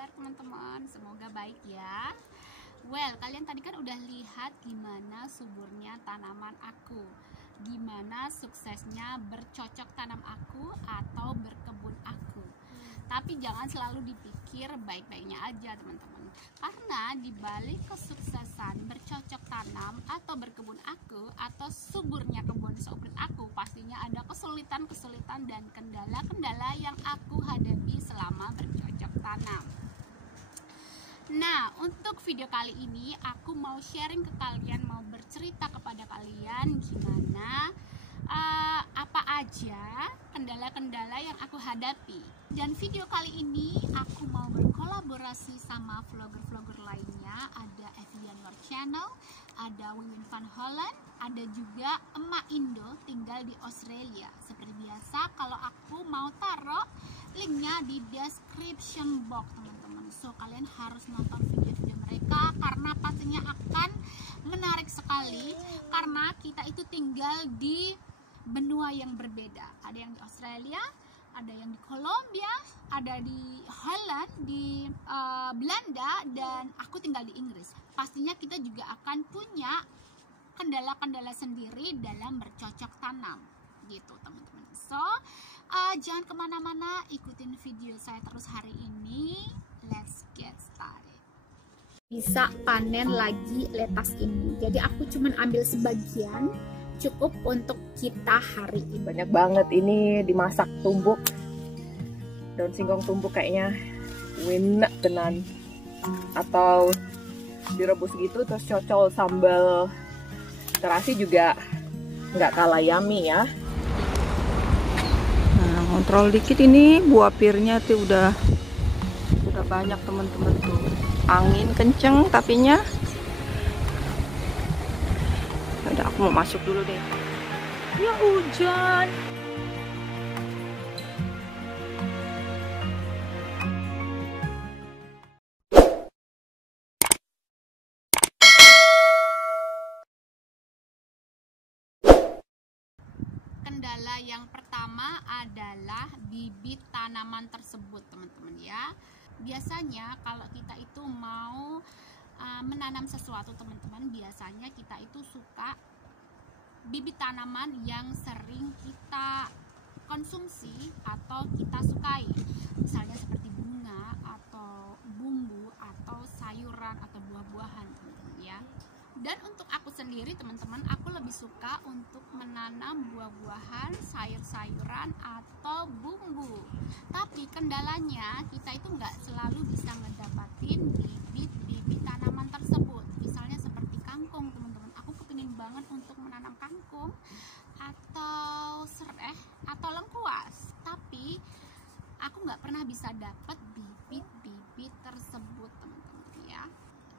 kabar teman-teman? Semoga baik ya. Well, kalian tadi kan udah lihat gimana suburnya tanaman aku, gimana suksesnya bercocok tanam aku atau berkebun aku. Tapi jangan selalu dipikir baik-baiknya aja teman-teman, karena dibalik kesuksesan bercocok tanam atau berkebun aku atau suburnya kebun soprit aku, pastinya ada kesulitan-kesulitan dan kendala-kendala yang aku hadapi selama bercocok tanam. Nah, untuk video kali ini aku mau sharing ke kalian, mau bercerita kepada kalian gimana apa aja kendala-kendala yang aku hadapi. Dan video kali ini aku mau berkolaborasi sama vlogger-vlogger lainnya. Ada Evian Your Channel, ada Wiwin Van Holland, ada juga Emak Indo tinggal di Australia. Seperti biasa, kalau aku mau taruh linknya di description box teman-teman. So kalian harus nonton video-video mereka karena pastinya akan menarik sekali, karena kita itu tinggal di benua yang berbeda. Ada yang di Australia, ada yang di Kolombia, ada di Holland, di Belanda, dan aku tinggal di Inggris. Pastinya kita juga akan punya kendala-kendala sendiri dalam bercocok tanam gitu teman-teman. So jangan kemana-mana, ikutin video saya terus hari ini. Let's get started. Bisa panen lagi letas ini, jadi aku cuman ambil sebagian, cukup untuk kita hari ini. Banyak banget ini dimasak tumbuk, daun singkong tumbuk kayaknya enak tenan, atau direbus gitu terus cocol sambal terasi juga nggak kalah yummy ya. Nah, kontrol dikit ini buah pirnya tuh udah banyak teman-teman tuh. Angin kenceng tapinya. Udah, aku mau masuk dulu deh. Ya hujan. Kendala yang pertama adalah bibit tanaman tersebut teman-teman ya. Biasanya kalau kita itu mau menanam sesuatu teman-teman, biasanya kita itu suka bibit tanaman yang sering kita konsumsi atau kita sukai, misalnya seperti bunga atau bumbu atau sayuran atau buah-buahan teman-teman ya. Dan untuk aku sendiri teman-teman, aku lebih suka untuk menanam buah-buahan, sayur-sayuran atau bumbu. Tapi kendalanya kita itu nggak selalu bisa ngedapatin bibit-bibit tanaman tersebut. Misalnya seperti kangkung teman-teman, aku kepingin banget untuk menanam kangkung atau serai atau lengkuas, tapi aku nggak pernah bisa dapat bibit-bibit tersebut teman-teman ya.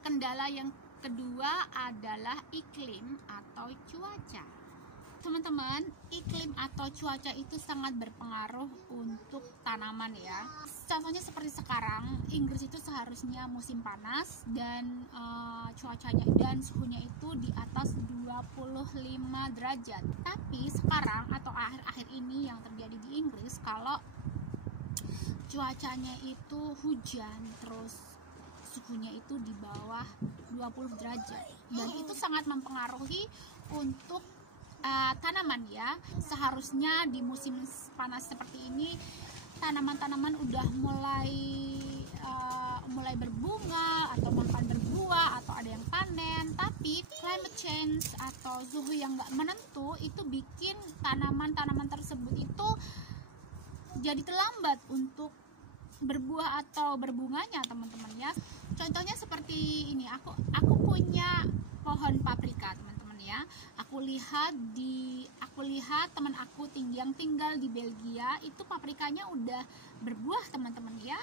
Kendala yang kedua adalah iklim atau cuaca. Teman-teman, iklim atau cuaca itu sangat berpengaruh untuk tanaman ya. Contohnya seperti sekarang, Inggris itu seharusnya musim panas dan cuacanya dan suhunya itu di atas 25 derajat. Tapi sekarang atau akhir-akhir ini yang terjadi di Inggris, kalau cuacanya itu hujan terus suhunya itu di bawah 20 derajat, dan itu sangat mempengaruhi untuk tanaman ya. Seharusnya di musim panas seperti ini tanaman-tanaman udah mulai berbunga atau makan berbuah atau ada yang panen, tapi climate change atau suhu yang nggak menentu itu bikin tanaman-tanaman tersebut itu jadi terlambat untuk berbuah atau berbunganya teman-teman ya. Contohnya seperti ini, aku punya pohon paprika teman-teman ya. Aku lihat teman aku yang tinggal di Belgia itu paprikanya udah berbuah teman-teman ya.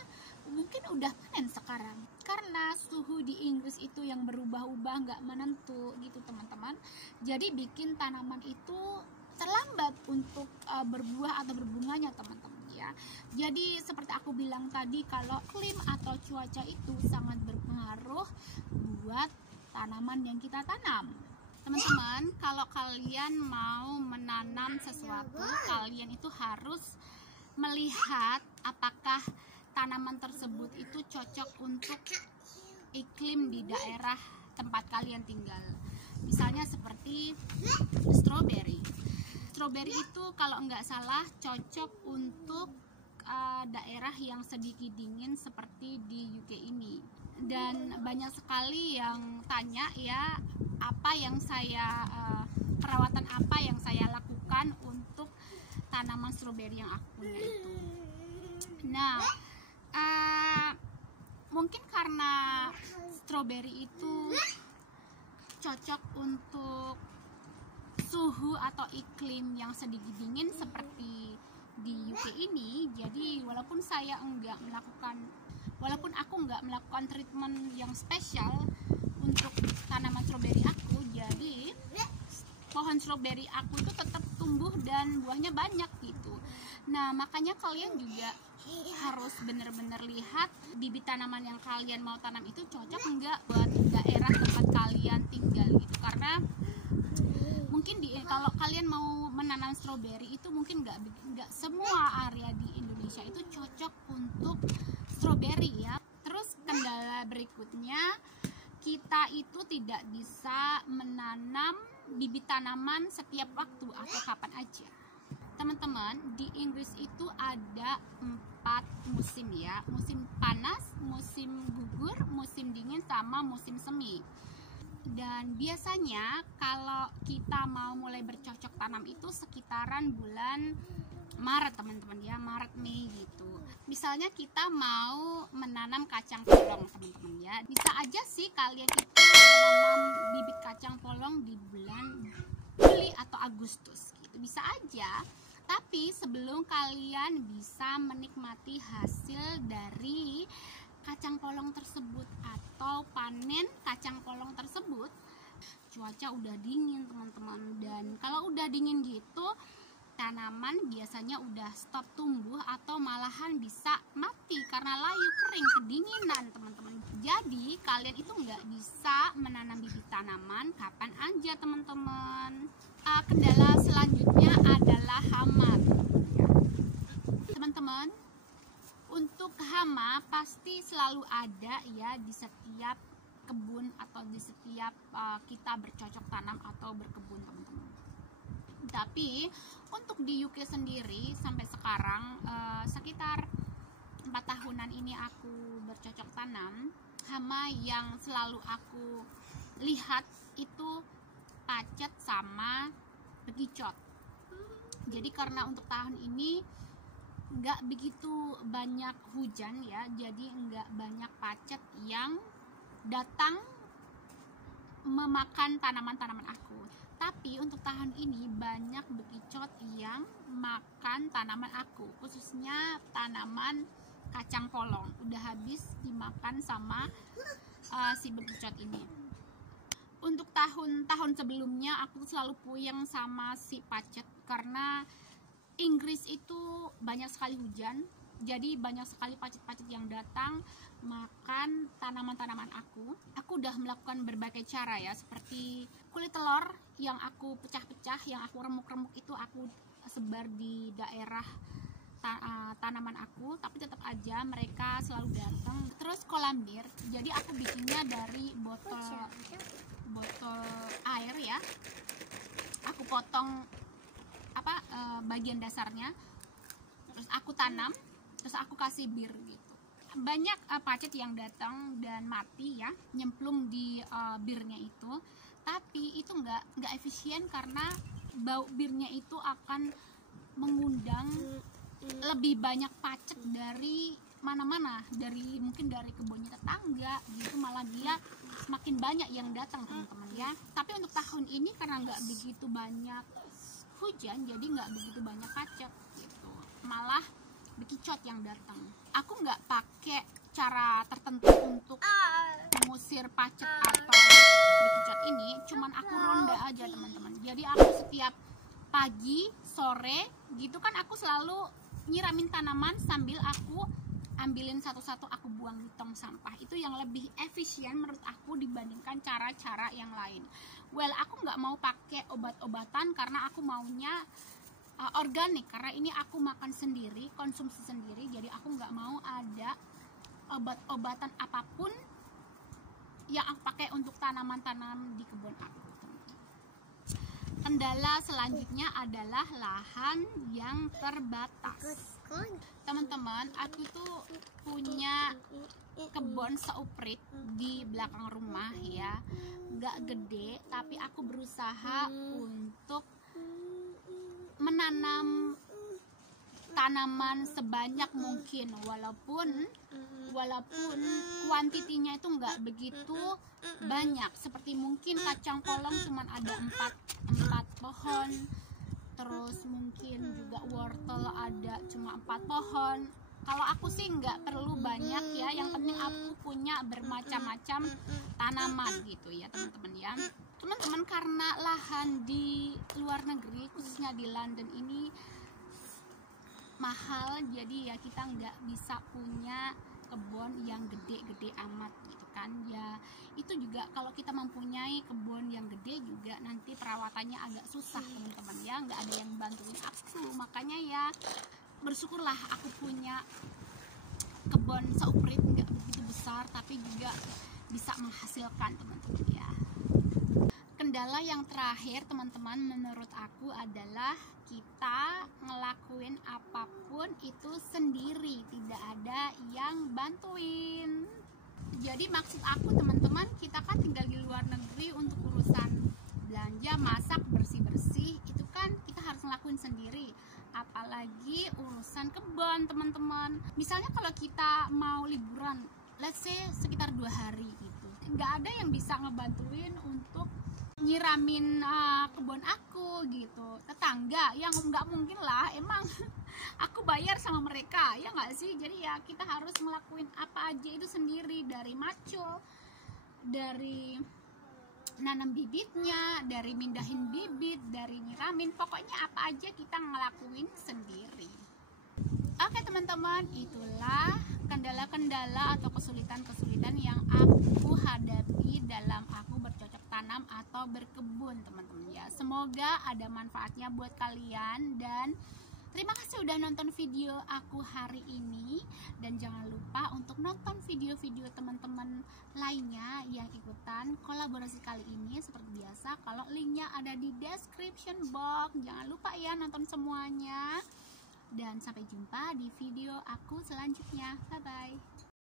Mungkin udah panen sekarang karena suhu di Inggris itu yang berubah-ubah, nggak menentu gitu teman-teman. Jadi bikin tanaman itu terlambat untuk berbuah atau berbunganya teman-teman ya. Jadi seperti aku bilang tadi, kalau iklim atau cuaca itu sangat berpengaruh buat tanaman yang kita tanam. Teman-teman, kalau kalian mau menanam sesuatu, kalian itu harus melihat apakah tanaman tersebut itu cocok untuk iklim di daerah tempat kalian tinggal. Misalnya seperti strawberry. Strawberry itu kalau nggak salah cocok untuk daerah yang sedikit dingin seperti di UK ini. Dan banyak sekali yang tanya ya, apa yang saya perawatan apa yang saya lakukan untuk tanaman strawberry yang aku punya itu. Nah, mungkin karena strawberry itu cocok untuk suhu atau iklim yang sedikit dingin seperti di UK ini, jadi walaupun aku nggak melakukan treatment yang spesial untuk tanaman strawberry aku, jadi pohon strawberry aku itu tetap tumbuh dan buahnya banyak gitu. Nah, makanya kalian juga harus benar-benar lihat bibit tanaman yang kalian mau tanam itu cocok enggak buat daerah tempat kalian tinggal gitu. Karena mungkin kalau kalian mau menanam strawberry itu mungkin nggak semua area di Indonesia itu cocok untuk strawberry ya. Terus kendala berikutnya, kita itu tidak bisa menanam bibit tanaman setiap waktu atau kapan aja. Teman-teman, di Inggris itu ada 4 musim ya. Musim panas, musim gugur, musim dingin, sama musim semi. Dan biasanya kalau kita mau mulai bercocok tanam itu sekitaran bulan Maret teman-teman ya, Maret Mei gitu. Misalnya kita mau menanam kacang polong teman-teman ya, bisa aja sih kalian itu menanam bibit kacang polong di bulan Juli atau Agustus gitu, bisa aja. Tapi sebelum kalian bisa menikmati hasil dari kacang polong tersebut atau panen kacang polong tersebut, cuaca udah dingin teman-teman. Dan kalau udah dingin gitu, tanaman biasanya udah stop tumbuh atau malahan bisa mati karena layu, kering, kedinginan teman-teman. Jadi kalian itu nggak bisa menanam bibit tanaman kapan aja teman-teman. Kendala selanjutnya adalah hama teman-teman. Untuk hama pasti selalu ada ya di setiap kebun atau di setiap kita bercocok tanam atau berkebun teman-teman. Tapi untuk di UK sendiri sampai sekarang sekitar 4 tahunan ini aku bercocok tanam, hama yang selalu aku lihat itu pacet sama bekicot. Jadi karena untuk tahun ini nggak begitu banyak hujan ya, jadi nggak banyak pacet yang datang memakan tanaman-tanaman aku. Tapi untuk tahun ini banyak bekicot yang makan tanaman aku, khususnya tanaman kacang polong. Udah habis dimakan sama si bekicot ini. Untuk tahun-tahun sebelumnya aku selalu puyeng sama si pacet karena Inggris itu banyak sekali hujan, jadi banyak sekali pacet-pacet yang datang makan tanaman-tanaman aku. Aku udah melakukan berbagai cara ya, seperti kulit telur yang aku pecah-pecah, yang aku remuk-remuk itu aku sebar di daerah tanaman aku, tapi tetap aja mereka selalu datang. Terus kolam bir, jadi aku bikinnya dari botol air ya, aku potong bagian dasarnya, terus aku tanam, terus aku kasih bir gitu. Banyak pacet yang datang dan mati ya, nyemplung di birnya itu. Tapi itu nggak efisien karena bau birnya itu akan mengundang lebih banyak pacet dari mana-mana, mungkin dari kebunnya tetangga gitu, malah dia semakin banyak yang datang teman-teman ya. Tapi untuk tahun ini karena nggak begitu banyak hujan, jadi nggak begitu banyak pacet gitu, malah bekicot yang datang. Aku nggak pakai cara tertentu untuk mengusir pacet atau bekicot ini, cuman aku ronda aja teman-teman. Jadi aku setiap pagi, sore gitu kan aku selalu nyiramin tanaman sambil aku ambilin satu-satu, aku buang di tong sampah. Itu yang lebih efisien menurut aku dibandingkan cara-cara yang lain. Well, aku nggak mau pakai obat-obatan karena aku maunya organik, karena ini aku makan sendiri, konsumsi sendiri, jadi aku nggak mau ada obat-obatan apapun yang aku pakai untuk tanaman-tanaman di kebun aku. Kendala selanjutnya adalah lahan yang terbatas. Teman-teman, aku tuh punya kebun seuprit di belakang rumah ya, gak gede, tapi aku berusaha untuk menanam tanaman sebanyak mungkin, walaupun kuantitinya itu nggak begitu banyak. Seperti mungkin kacang polong cuman ada 4 pohon, terus mungkin juga wortel ada cuma 4 pohon. Kalau aku sih nggak perlu banyak ya, yang penting aku punya bermacam-macam tanaman gitu ya teman-teman ya. Teman-teman, karena lahan di luar negeri khususnya di London ini mahal, jadi ya kita nggak bisa punya kebun yang gede-gede amat gitu kan ya. Itu juga kalau kita mempunyai kebun yang gede juga nanti perawatannya agak susah teman-teman ya, nggak ada yang bantuin aku. Makanya ya bersyukurlah aku punya kebun seuprit, nggak begitu besar tapi juga bisa menghasilkan teman-teman ya. Kendala yang terakhir teman-teman menurut aku adalah kita ngelakuin apapun itu sendiri, tidak ada yang bantuin. Jadi maksud aku teman-teman, kita kan tinggal di luar negeri, untuk urusan belanja, masak, bersih-bersih itu kan kita harus ngelakuin sendiri, apalagi urusan kebun teman-teman. Misalnya kalau kita mau liburan, let's say sekitar 2 hari gitu, nggak ada yang bisa ngebantuin untuk nyiramin kebun aku gitu. Tetangga yang nggak mungkin lah, emang aku bayar sama mereka ya nggak sih. Jadi ya kita harus ngelakuin apa aja itu sendiri, dari macul, dari nanam bibitnya, dari mindahin bibit, dari nyiramin, pokoknya apa aja kita ngelakuin sendiri. Oke teman-teman, itulah kendala-kendala atau kesulitan-kesulitan yang aku hadapi dalam aku bercocok tanam atau berkebun teman-teman ya. Semoga ada manfaatnya buat kalian, dan terima kasih udah nonton video aku hari ini. Dan jangan lupa untuk nonton video-video teman-teman lainnya yang ikutan kolaborasi kali ini. Seperti biasa, kalau linknya ada di description box. Jangan lupa ya nonton semuanya. Dan sampai jumpa di video aku selanjutnya. Bye-bye.